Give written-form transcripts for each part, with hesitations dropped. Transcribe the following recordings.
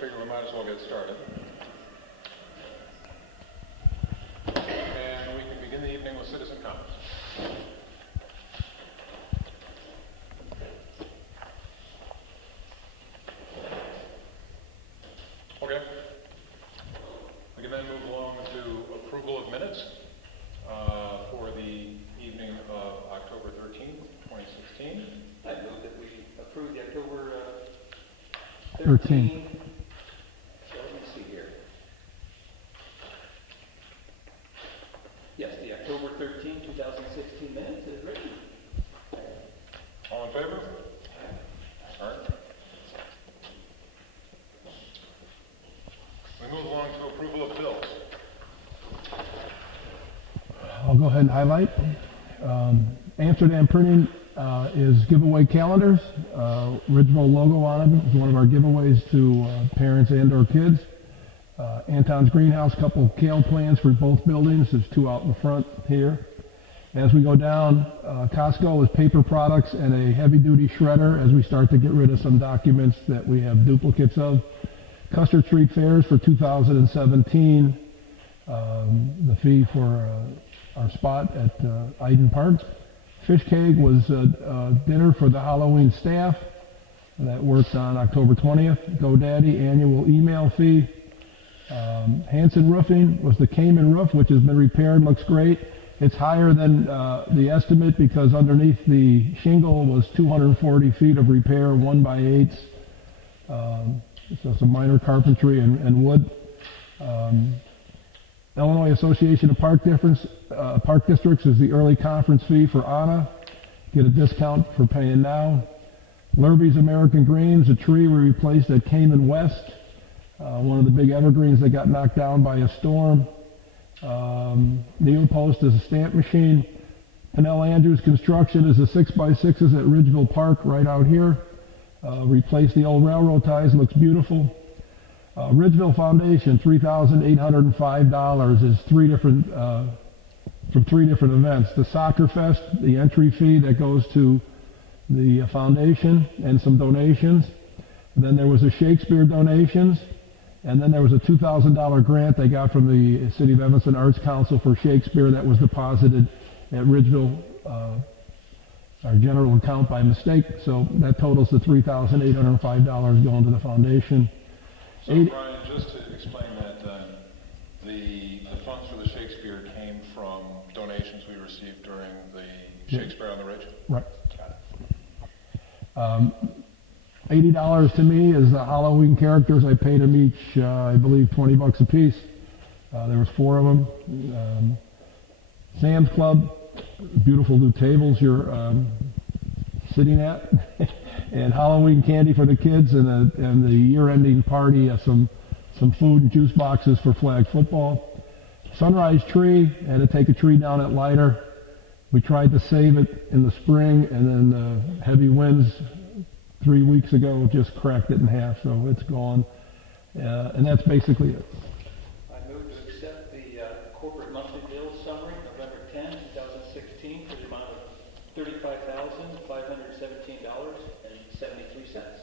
figure we might as well get started. And we can begin the evening with citizen comments. Okay. We can then move along to approval of minutes for the evening of October 13th, 2016. I move that we approve the October 13. So let me see here. Yes, the October 13, 2016 minutes is written. All in favor? All right. We move along to approval of bills. I'll go ahead and highlight. Amsterdam Printing is giveaway calendars. Original logo on it is one of our giveaways to parents and or kids. Anton's Greenhouse, couple of kale plants for both buildings. There's two out in front here. As we go down, Costco is paper products and a heavy-duty shredder as we start to get rid of some documents that we have duplicates of. Custer Street Fairs for 2017. The fee for our spot at Iden Park. Fish Cake was dinner for the Halloween staff. That worked on October 20th. GoDaddy annual email fee. Hanson Roofing was the Cayman roof, which has been repaired, looks great. It's higher than the estimate because underneath the shingle was 240 feet of repair, 1x8s. So some minor carpentry and wood. Illinois Association of Park Districts is the early conference fee for Anna. Get a discount for paying now. Lurby's American Greens, a tree we replaced at Cayman West. One of the big evergreens that got knocked down by a storm. Neopost is a stamp machine. Pennell Andrews Construction is the 6x6s at Ridgeville Park right out here. Replaced the old railroad ties, looks beautiful. Ridgeville Foundation, $3,805 is from three different events. The Soccer Fest, the entry fee that goes to the foundation and some donations. And then there was a Shakespeare donations. And then there was a $2,000 grant they got from the City of Evanston Arts Council for Shakespeare that was deposited at Ridgeville, our general account by mistake. So that totals the $3,805 going to the foundation. So Brian, just to explain that, the funds for the Shakespeare came from donations we received during the Shakespeare on the Ridge? Right. $80 to me is the Halloween characters. I paid them each, I believe, $20 a piece. There was 4 of them. Sam's Club, beautiful new tables you're sitting at. And Halloween candy for the kids, and the year-ending party, some food and juice boxes for flag football. Sunrise tree, and to take a tree down at Leiter. We tried to save it in the spring, and then heavy winds 3 weeks ago just cracked it in half, so it's gone. And that's basically it. I move to accept the corporate monthly bill summary, November 10, 2016, for the amount of $35,517.73.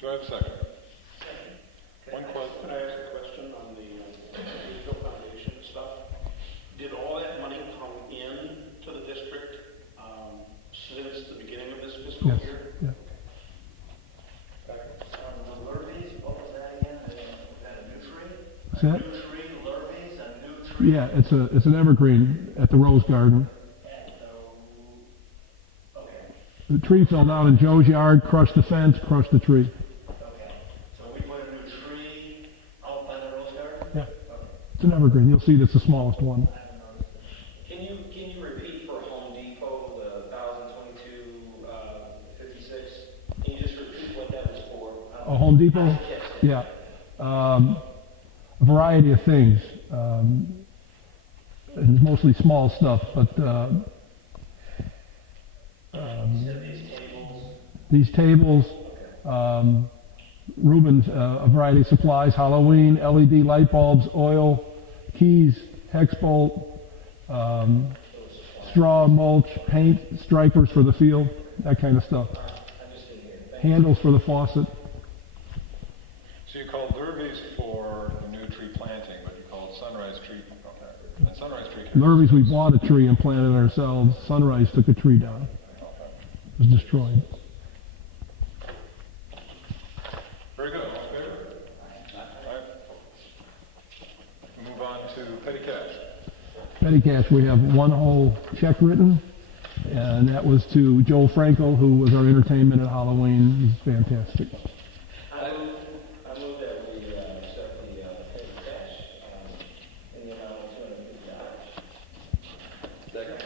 Do I have a second? Could I ask a question on the Ridgeville Foundation stuff? Did all that money come in to the district since the beginning of this fiscal Yes. year? Yeah. The Lurbies, what was that again? Was that a new tree? What's that? New tree, Lurbies, a new tree? Yeah, it's an evergreen at the Rose Garden. Okay. The tree fell down in Joe's yard, crushed the fence, crushed the tree. Okay. So we put a new tree out by the Rose Garden? Yeah. Okay. It's an evergreen. You'll see that's the smallest one. I haven't noticed it. Can you repeat for Home Depot the 1,022.56? Can you just repeat what that was for? Oh, Home Depot? Yeah. A variety of things. It's mostly small stuff, but these tables, Reuben's a variety of supplies, Halloween, LED light bulbs, oil, keys, hex bolt, straw, mulch, paint, stripers for the field, that kind of stuff. Handles for the faucet. So you called Derby's for the new tree planting, but you called Sunrise Tree, okay. And Sunrise Tree. Lurvy's, we bought a tree and planted it ourselves. Sunrise took a tree down. It was destroyed. Very good, all in favor? All right. Move on to petty cash. Petty cash, we have one whole check written, and that was to Joe Franco, who was our entertainment at Halloween. He's fantastic. I move that we accept the petty cash in the amount of $250. Second.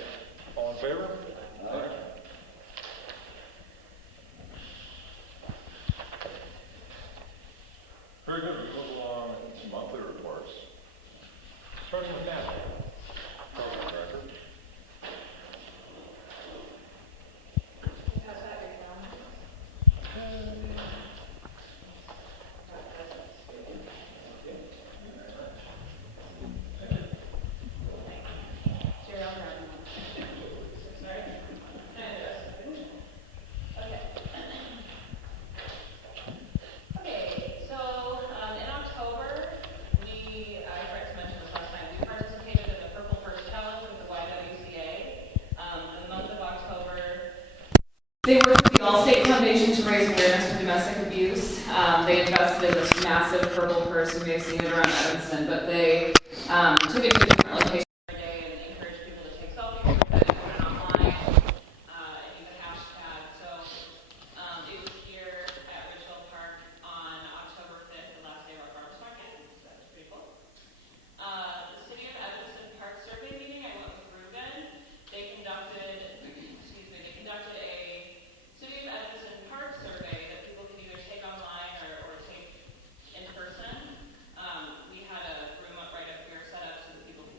All in favor? All right. Very good, we move along to monthly reports. Starting with that. Program director. Okay, so in October, I forgot to mention this last time, we participated in the Purple Purse Challenge with the YWCA. In the month of October, they worked with the Allstate Foundation to raise awareness for domestic abuse. They invested in this massive purple purse, you may have seen it around Evanston, but they took it to a different location every day and encouraged people to take selfies with it, put it online, and use a hashtag. So it was here at Ridgeville Park on October 5th, the last day of our farmers market. So that's pretty cool. The City of Evanston Park Survey meeting, I went with Ruben. They conducted a City of Evanston Park survey that people can either take online or take in person. We had a room right up here set up so that people can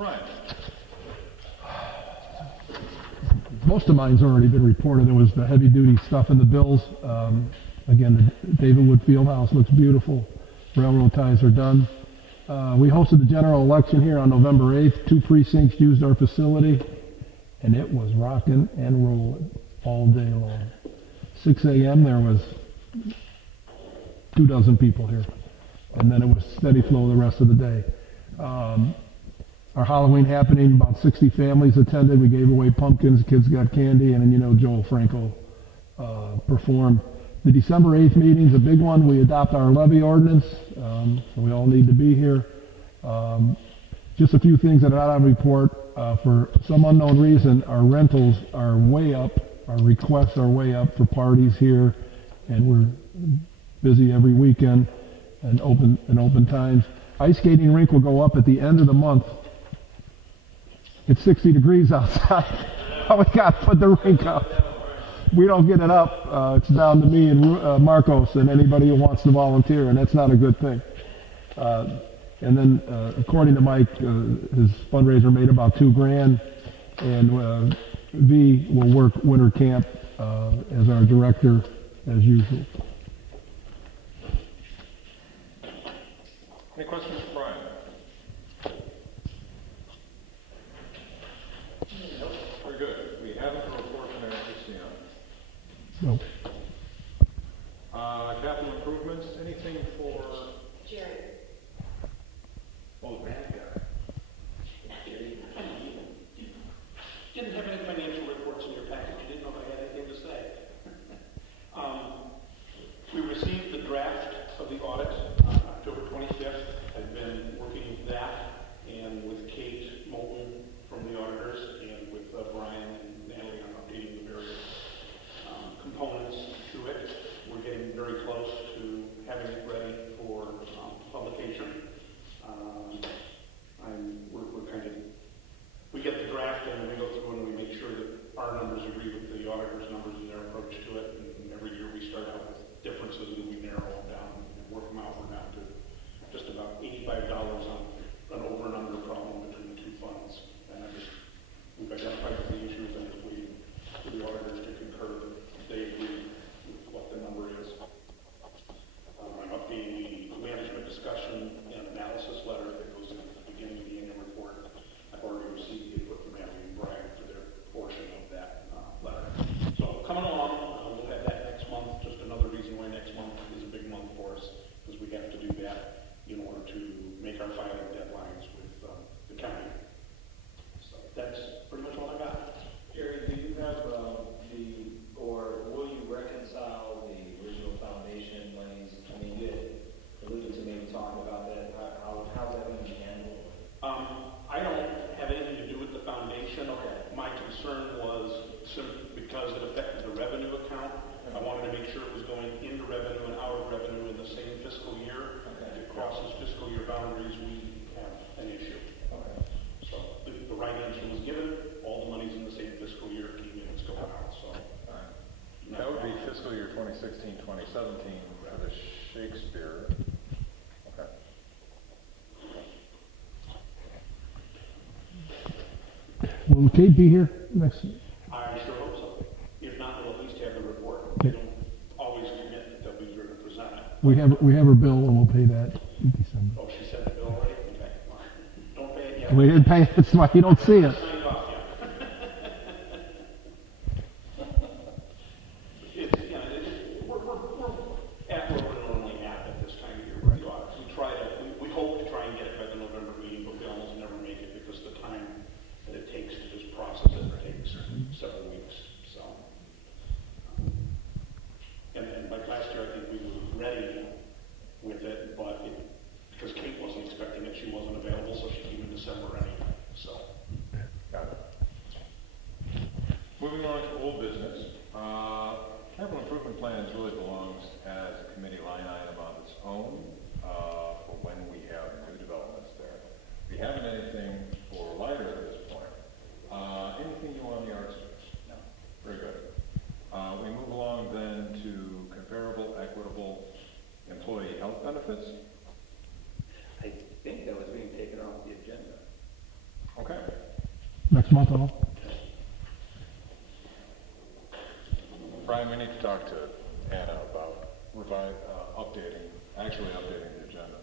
Brian? Most of mine's already been reported. There was the heavy-duty stuff in the bills. Again, the Davidwood Fieldhouse looks beautiful. Railroad ties are done. We hosted the general election here on November 8th. 2 precincts used our facility, and it was rocking and rolling all day long. 6 a.m. there was 24 people here, and then it was steady flow the rest of the day. Our Halloween happening, about 60 families attended. We gave away pumpkins, kids got candy, and then Joel Franco performed. The December 8th meeting's a big one. We adopt our levy ordinance, so we all need to be here. Just a few things that are not on report. For some unknown reason, our rentals are way up. Our requests are way up for parties here, and we're busy every weekend and open times. Ice skating rink will go up at the end of the month. It's 60 degrees outside. We got to put the rink up. We don't get it up. It's down to me and Marcos and anybody who wants to volunteer, and that's not a good thing. And then, according to Mike, his fundraiser made about $2,000, and V will work winter camp as our director as usual. Any questions for Brian? Very good. We haven't a report from Eric Christian. No. Capital improvements, anything for? Jerry. Oh, the bad guy. Didn't have any financial reports in your package. You didn't know if I had anything to say. We received the draft of the audit on October 25th. I've been working with that and with Kate Moulton from the auditors and with Brian and Natalie on updating the various components to it. We're getting very close to having it ready for publication. We get the draft and we go through and we make sure that our numbers agree with the auditor's numbers and their approach to it. And every year we start out with differences and we narrow them down and work them out. We're down to just about $85 on an over and under problem between the two funds. And we've identified the issues and we're waiting for the auditors to concur that they agree with what the number is. I'm updating the management discussion and analysis letter that goes in at the beginning of the annual report. I've already received input from Natalie and Brian for their portion of that letter. So coming along, we'll have that next month. Just another reason why next month is a big month for us, because we have to do that in order to make our filing deadlines with the county. So that's pretty much all I got. Jerry, do you have or will you reconcile the original foundation monies? I mean, you had alluded to maybe talking about that. How's that going to be handled? I don't have anything to do with the foundation. Okay. My concern was because it affected the revenue account. I wanted to make sure it was going into revenue and out of revenue in the same fiscal year. Okay. If it crosses fiscal year boundaries, we have an issue. Okay. So the right answer was given. All the money's in the same fiscal year. It came in, it's going out. So That would be fiscal year 2016, 2017 for the Shakespeare. Okay. Will Kate be here next? I sure hope so. If not, we'll at least have the report. We don't always commit that we were to present it. We have her bill, and we'll pay that in December. Oh, she said the bill already? Okay. Don't pay it yet. We didn't pay it. That's why you don't see it. Signed off yet. We're at where we're normally at this time of year with the audits. We hope to try and get it by the November meeting, but we almost never make it because the time that it takes to just process it takes several weeks. So, and like last year, I think we were ready with it, but because Kate wasn't expecting it, she wasn't available, so she came in December anyway. So. Got it. Moving on to old business. Capital improvement plans really belongs as a committee line item on its own for when we have new developments there. We haven't anything for lighter at this point. Anything new on the arts space? No. Very good. We move along then to comparable, equitable employee health benefits. I think that was being taken off the agenda. next month at all? Brian, we need to talk to Anna about updating the agenda.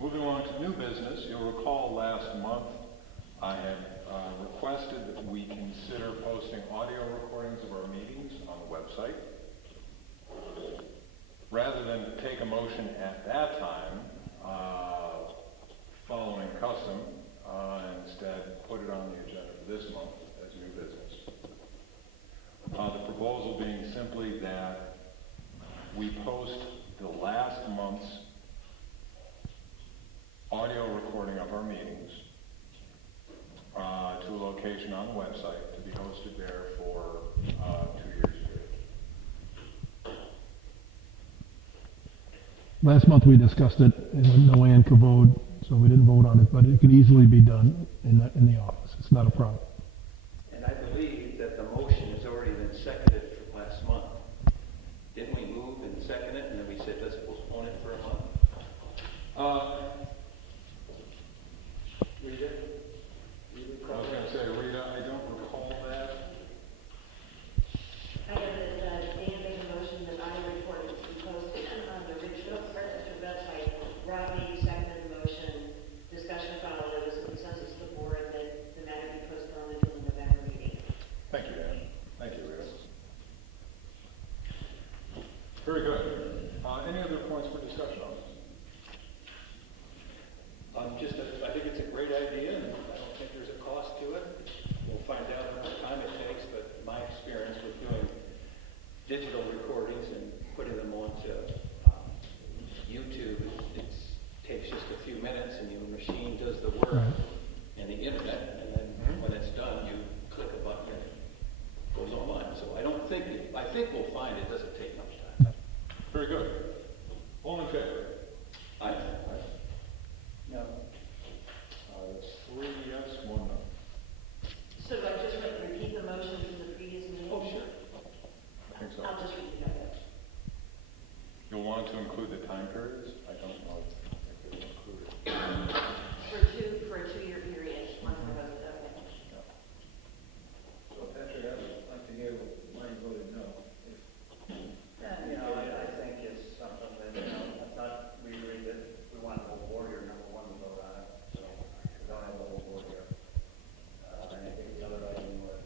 Moving on to new business, you'll recall last month I had requested that we consider posting audio recordings of our meetings on the website. Rather than take a motion at that time, following custom, instead put it on the agenda for this month as new business. The proposal being simply that we post the last month's audio recording of our meetings to a location on the website to be hosted there for 2 years period. Last month we discussed it, and no Ann could vote, so we didn't vote on it, but it can easily be done in the office. It's not a problem. And I believe that the motion has already been seconded for last month. Didn't we move and second it, and then we said, let's postpone it for a month? Rita? I was going to say, Rita, I don't recall that. I have that Dan made a motion that I reported to be posted on the original registered website. Robbie seconded the motion. Discussion followed. There was a consensus of the board that the matter be postponed until the November meeting. Thank you, Ann. Thank you, Rita. Very good. Any other points for discussion on this? I think it's a great idea, and I don't think there's a cost to it. We'll find out how much time it takes, but my experience with doing digital recordings and putting them onto YouTube, it takes just a few minutes, and your machine does the work, Right. and the internet, and then when it's done, you click a button and it goes online. So I think we'll find it doesn't take much time. Very good. All in favor? Aye. No. It's 3 yes, 1 no. So do I just repeat the motion from the previous meeting? Oh, sure. I think so. I'll just repeat that. You'll want to include the time periods? I don't know if they will include it. For a 2-year period, one for both, okay. So Patrick, I would like to hear why you voted no. I think it's something that, I thought we agreed that we want the whole board here, number one, to vote on it, so we don't have the whole board here. And I think the other item was,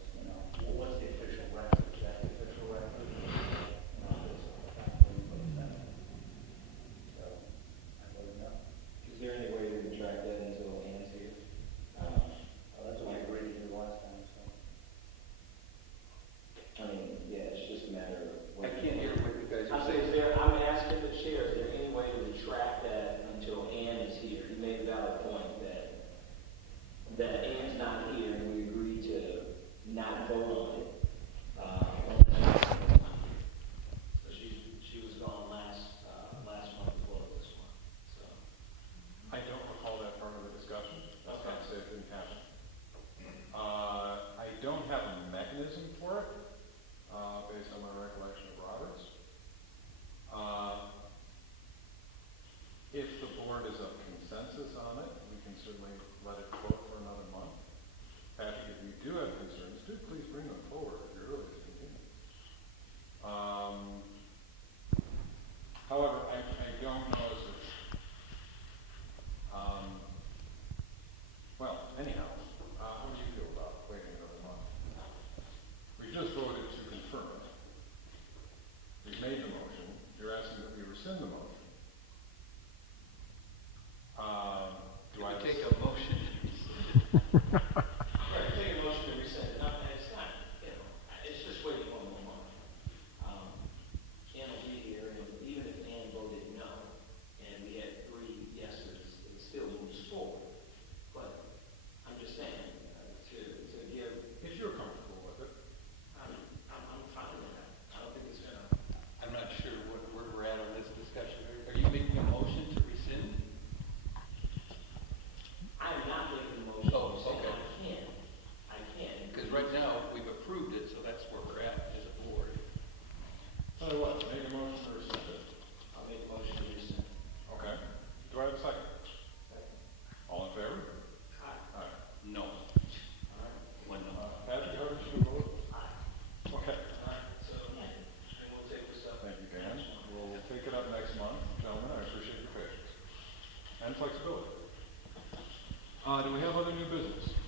what's the official record? Is that the official record? It's technically for the Senate. So, I voted no. Is there any way we can track that until Ann's here? That's what we agreed to do last time, so. I mean, yeah, it's just a matter of. I can't hear what you guys are I'm saying, saying. I'm asking the chair, is there any way to retract that until Ann is here? You made a valid point that Ann's not here and we agreed to not vote on it. So she was gone last month as well as this one, so. I don't recall that part of the discussion. That's not to say it didn't happen. I don't have a mechanism for it, based on my recollection of Roberts. If the board is of consensus on it, we can certainly let it float for another month. Patrick, if you do have concerns, please bring them forward at your earliest convenience. However, I don't know if it's, well, anyhow, how do you feel about waiting another month? We just voted to confirm it. We've made the motion. You're asking that we rescind the motion. Do I Take a motion. Right, take a motion to rescind it. It's not, it's just waiting one more month. Ann will be here, and even if Ann voted no, and we had 3 yeses, it still moves forward. But I'm just saying, to give, if you're comfortable with it. I'm fine with that. I don't think it's gonna. I'm not sure where we're at on this discussion. Are you making a motion to rescind? I'm not making a motion. Oh, saying okay. I can. Because right now, we've approved it, so that's where we're at as a board. Tell you what, make a motion to rescind it. I'll make a motion to rescind. Okay. Do I have a second? All in favor? Aye. Do we have other new business?